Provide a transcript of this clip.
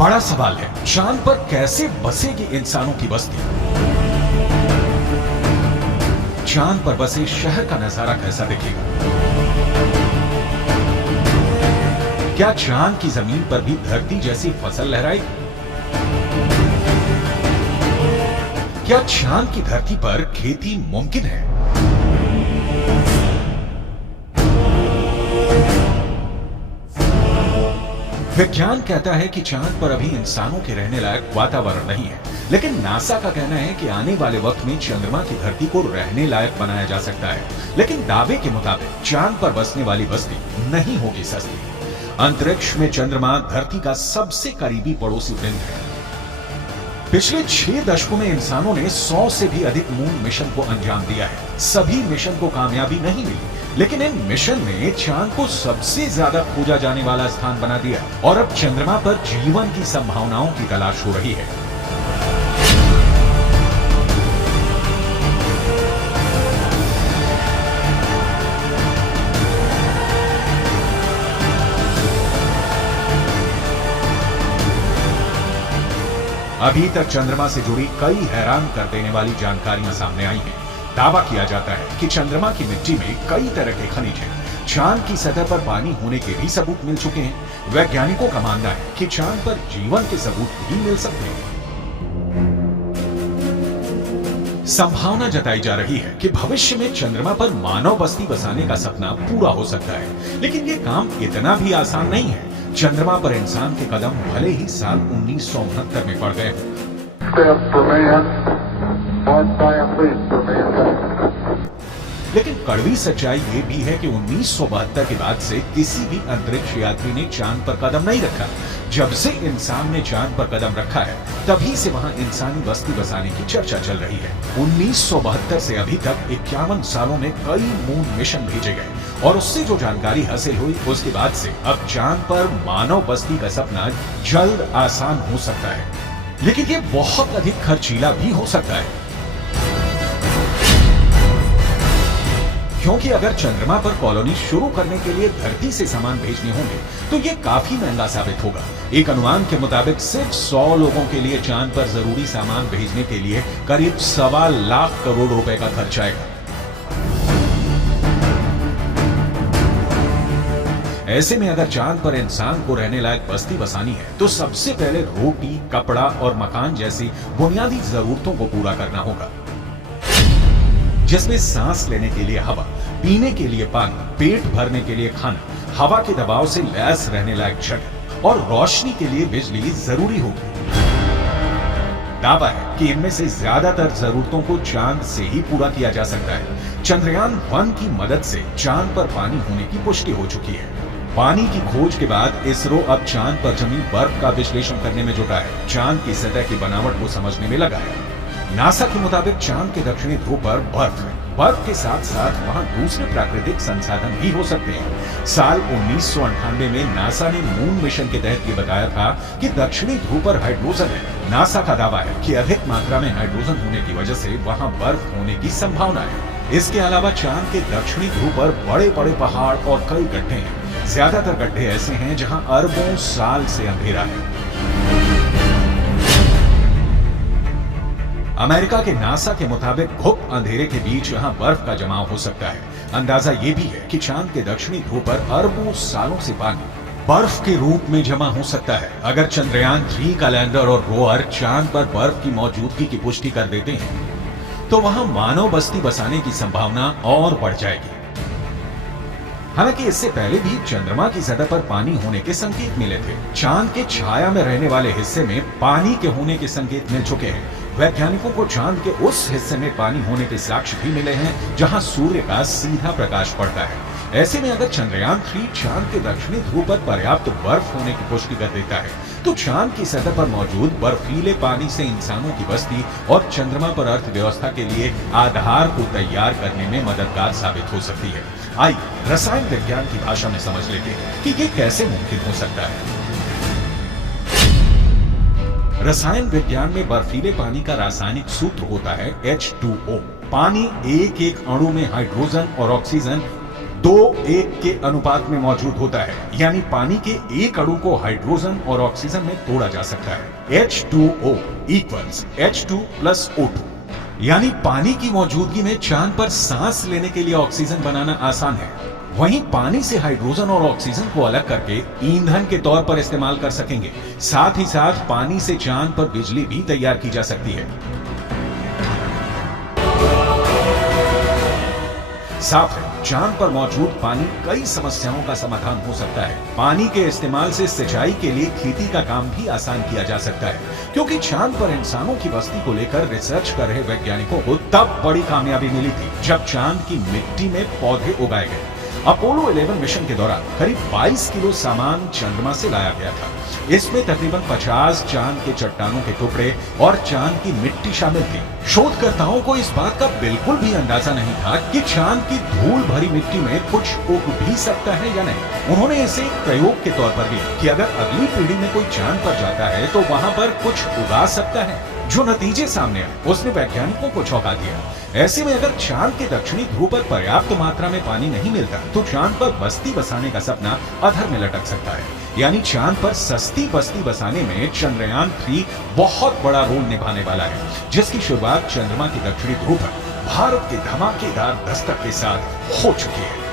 बड़ा सवाल है, चांद पर कैसे बसेगी इंसानों की बस्ती? चांद पर बसे शहर का नजारा कैसा दिखेगा? क्या चांद की जमीन पर भी धरती जैसी फसल लहराएगी? क्या चांद की धरती पर खेती मुमकिन है? विज्ञान कहता है कि चांद पर अभी इंसानों के रहने लायक वातावरण नहीं है, लेकिन नासा का कहना है कि आने वाले वक्त में चंद्रमा की धरती को रहने लायक बनाया जा सकता है। लेकिन दावे के मुताबिक चांद पर बसने वाली बस्ती नहीं होगी सस्ती। अंतरिक्ष में चंद्रमा धरती का सबसे करीबी पड़ोसी पिंड है। पिछले 6 दशकों में इंसानों ने 100 से भी अधिक मून मिशन को अंजाम दिया है। सभी मिशन को कामयाबी नहीं मिली, लेकिन इन मिशन ने चांद को सबसे ज्यादा खोजा जाने वाला स्थान बना दिया और अब चंद्रमा पर जीवन की संभावनाओं की तलाश हो रही है। अभी तक चंद्रमा से जुड़ी कई हैरान कर देने वाली जानकारियां सामने आई हैं। दावा किया जाता है कि चंद्रमा की मिट्टी में कई तरह के खनिज हैं। चांद की सतह पर पानी होने के भी सबूत मिल चुके हैं। वैज्ञानिकों का मानना है कि चांद पर जीवन के सबूत भी मिल सकते हैं। संभावना जताई जा रही है कि भविष्य में चंद्रमा पर मानव बस्ती बसाने का सपना पूरा हो सकता है, लेकिन ये काम इतना भी आसान नहीं है। चंद्रमा पर इंसान के कदम भले ही साल 1969 में पड़ गए। लेकिन कड़वी सच्चाई ये भी है कि 1972 के बाद से किसी भी अंतरिक्ष यात्री ने चांद पर कदम नहीं रखा। जब से इंसान ने चांद पर कदम रखा है, तभी से वहां इंसानी बस्ती बसाने की चर्चा चल रही है। 1972 से अभी तक 51 सालों में कई मून मिशन भेजे गए और उससे जो जानकारी हासिल हुई, उसके बाद से अब चांद पर मानव बस्ती का सपना जल्द आसान हो सकता है, लेकिन ये बहुत अधिक खर्चीला भी हो सकता है। क्योंकि अगर चंद्रमा पर कॉलोनी शुरू करने के लिए धरती से सामान भेजने होंगे तो ये काफी महंगा साबित होगा। एक अनुमान के मुताबिक सिर्फ 100 लोगों के लिए चांद पर जरूरी सामान भेजने के लिए करीब 1.25 लाख करोड़ रुपए का खर्च आएगा। ऐसे में अगर चांद पर इंसान को रहने लायक बस्ती बसानी है तो सबसे पहले रोटी, कपड़ा और मकान जैसी बुनियादी जरूरतों को पूरा करना होगा, जिसमें सांस लेने के लिए हवा, पीने के लिए पानी, पेट भरने के लिए खाना, हवा के दबाव से लैस रहने लायक जगह और रोशनी के लिए बिजली जरूरी होगी। दावा है कि इनमें से ज्यादातर जरूरतों को चांद से ही पूरा किया जा सकता है। चंद्रयान 1 की मदद से चांद पर पानी होने की पुष्टि हो चुकी है। पानी की खोज के बाद इसरो अब चांद पर जमी बर्फ का विश्लेषण करने में जुटा है। चांद की सतह की बनावट को समझने में लगा है। नासा के मुताबिक चांद के दक्षिणी ध्रुव पर बर्फ है। बर्फ के साथ साथ वहां दूसरे प्राकृतिक संसाधन भी हो सकते हैं। साल 1998 में नासा ने मून मिशन के तहत ये बताया था कि दक्षिणी ध्रुव पर हाइड्रोजन है। नासा का दावा है कि अधिक मात्रा में हाइड्रोजन होने की वजह से वहां बर्फ होने की संभावना है। इसके अलावा चांद के दक्षिणी ध्रुव पर बड़े बड़े पहाड़ और कई गड्ढे हैं। ज्यादातर गड्ढे ऐसे हैं जहां अरबों साल से अंधेरा है। अमेरिका के नासा के मुताबिक गुप्त अंधेरे के बीच यहां बर्फ का जमाव हो सकता है। अंदाजा ये भी है कि चांद के दक्षिणी ध्रुव पर अरबों सालों से पानी बर्फ के रूप में जमा हो सकता है। अगर चंद्रयान 3 का लैंडर और रोवर चांद पर बर्फ की मौजूदगी की पुष्टि कर देते हैं तो वहां मानव बस्ती बसाने की संभावना और बढ़ जाएगी। हालांकि इससे पहले भी चंद्रमा की सतह पर पानी होने के संकेत मिले थे। चांद के छाया में रहने वाले हिस्से में पानी के होने के संकेत मिल चुके हैं। वैज्ञानिकों को चांद के उस हिस्से में पानी होने के साक्ष्य भी मिले हैं जहां सूर्य का सीधा प्रकाश पड़ता है। ऐसे में अगर चंद्रयान 3 चांद के दक्षिणी ध्रुव पर पर्याप्त बर्फ होने की पुष्टि कर देता है तो चांद की सतह पर मौजूद बर्फीले पानी से इंसानों की बस्ती और चंद्रमा पर अर्थव्यवस्था के लिए आधार को तैयार करने में मददगार साबित हो सकती है। आइए रसायन विज्ञान की भाषा में समझ लेते हैं कि ये कैसे मुमकिन हो सकता है। रसायन विज्ञान में बर्फीले पानी का रासायनिक सूत्र होता है H2O। पानी एक एक अणु में हाइड्रोजन और ऑक्सीजन 2:1 के अनुपात में मौजूद होता है, यानी पानी के एक अणु को हाइड्रोजन और ऑक्सीजन में तोड़ा जा सकता है। H2O equals H2 plus O2, यानी पानी की मौजूदगी में चांद पर सांस लेने के लिए ऑक्सीजन बनाना आसान है। वहीं पानी से हाइड्रोजन और ऑक्सीजन को अलग करके ईंधन के तौर पर इस्तेमाल कर सकेंगे। साथ ही साथ पानी से चांद पर बिजली भी तैयार की जा सकती है। साफ है, चांद पर मौजूद पानी कई समस्याओं का समाधान हो सकता है। पानी के इस्तेमाल से सिंचाई के लिए खेती का काम भी आसान किया जा सकता है, क्योंकि चांद पर इंसानों की बस्ती को लेकर रिसर्च कर रहे वैज्ञानिकों को तब बड़ी कामयाबी मिली थी जब चांद की मिट्टी में पौधे उगाए गए। अपोलो 11 मिशन के दौरान करीब 22 किलो सामान चंद्रमा से लाया गया था। इसमें तकरीबन 50 चांद के चट्टानों के टुकड़े और चांद की मिट्टी शामिल थी। शोधकर्ताओं को इस बात का बिल्कुल भी अंदाजा नहीं था कि चांद की धूल भरी मिट्टी में कुछ उग भी सकता है या नहीं। उन्होंने इसे एक प्रयोग के तौर पर लिया कि अगर अगली पीढ़ी में कोई चांद पर जाता है तो वहां पर कुछ उगा सकता है। जो नतीजे सामने आए उसने वैज्ञानिकों को चौंका दिया। ऐसे में अगर चांद के दक्षिणी ध्रुव पर पर्याप्त मात्रा में पानी नहीं मिलता तो चांद पर बस्ती बसाने का सपना अधर में लटक सकता है। यानी चांद पर सस्ती बस्ती बसाने में चंद्रयान 3 बहुत बड़ा रोल निभाने वाला है, जिसकी शुरुआत चंद्रमा के दक्षिणी ध्रुव पर भारत के धमाकेदार दस्तक के साथ हो चुकी है।